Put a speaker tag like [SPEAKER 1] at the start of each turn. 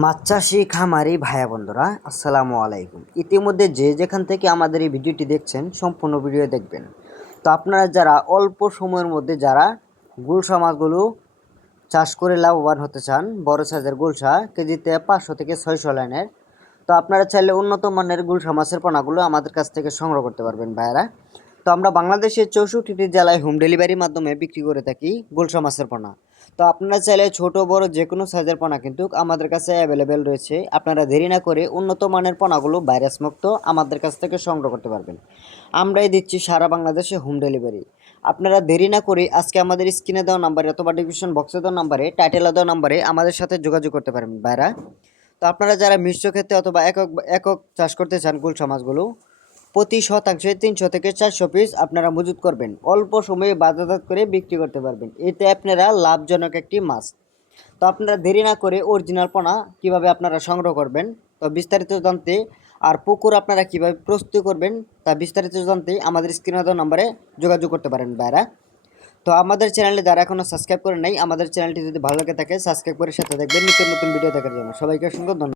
[SPEAKER 1] মাছ চাষি খামারি ভাইয়া বন্ধুরা, আসসালামু আলাইকুম। ইতিমধ্যে যে যেখান থেকে আমাদের এই ভিডিওটি দেখছেন, সম্পূর্ণ ভিডিও দেখবেন। তো আপনারা যারা অল্প সময়ের মধ্যে যারা গুলশা মাছগুলো চাষ করে লাভবান হতে চান, বড় সাইজের গুলশা, কেজিতে পাঁচশো থেকে ছয়শো লাইনের, তো আপনারা চাইলে উন্নত মানের গুলশা মাছের পোনাগুলো আমাদের কাছ থেকে সংগ্রহ করতে পারবেন ভাইয়ারা। তো আমরা বাংলাদেশের চৌষট্টিটি জেলায় হোম ডেলিভারির মাধ্যমে বিক্রি করে থাকি গুলশা মাছের পোনা। তো আপনারা চাইলে ছোট, বড় যে কোনো সাইজের পোনা কিন্তু আমাদের কাছে অ্যাভেলেবেল রয়েছে। আপনারা দেরি না করে উন্নত মানের পোনাগুলো ভাইরাস মুক্ত আমাদের কাছ থেকে সংগ্রহ করতে পারবেন। আমরাই দিচ্ছি সারা বাংলাদেশে হোম ডেলিভারি আপনারা দেরি না করে আজকে আমাদের স্ক্রিনে দেওয়া নাম্বারে অথবা ডিসক্রিপশন বক্সে দেওয়া নাম্বারে টাইটেলে দেওয়া নাম্বারে আমাদের সাথে যোগাযোগ করতে পারবেন। ভাইরা, তো আপনারা যারা মিশ্র ক্ষেত্রে অথবা একক একক চাষ করতে চান গুলশা মাছগুলো প্রতি শতাংশে তিনশো থেকে চারশো পিস আপনারা মজুত করবেন। অল্প সময়ে বাজারজাত করে বিক্রি করতে পারবেন। এতে আপনারা লাভজনক একটি মাছ। তো আপনারা দেরি না করে অরিজিনাল পোনা কীভাবে আপনারা সংগ্রহ করবেন, তো বিস্তারিত জানতে আর পুকুর আপনারা কীভাবে প্রস্তুত করবেন, তা বিস্তারিত জানতে আমাদের স্ক্রিনে দেওয়া নম্বরে যোগাযোগ করতে পারেন বাইরা তো আমাদের চ্যানেলে যারা এখনও সাবস্ক্রাইব করে নাই, আমাদের চ্যানেলটি যদি ভালো লাগে থাকে সাবস্ক্রাইব করে সাথে দেখবেন নিত্য নতুন ভিডিও দেখার জন্য। সবাইকে অসংখ্য ধন্যবাদ।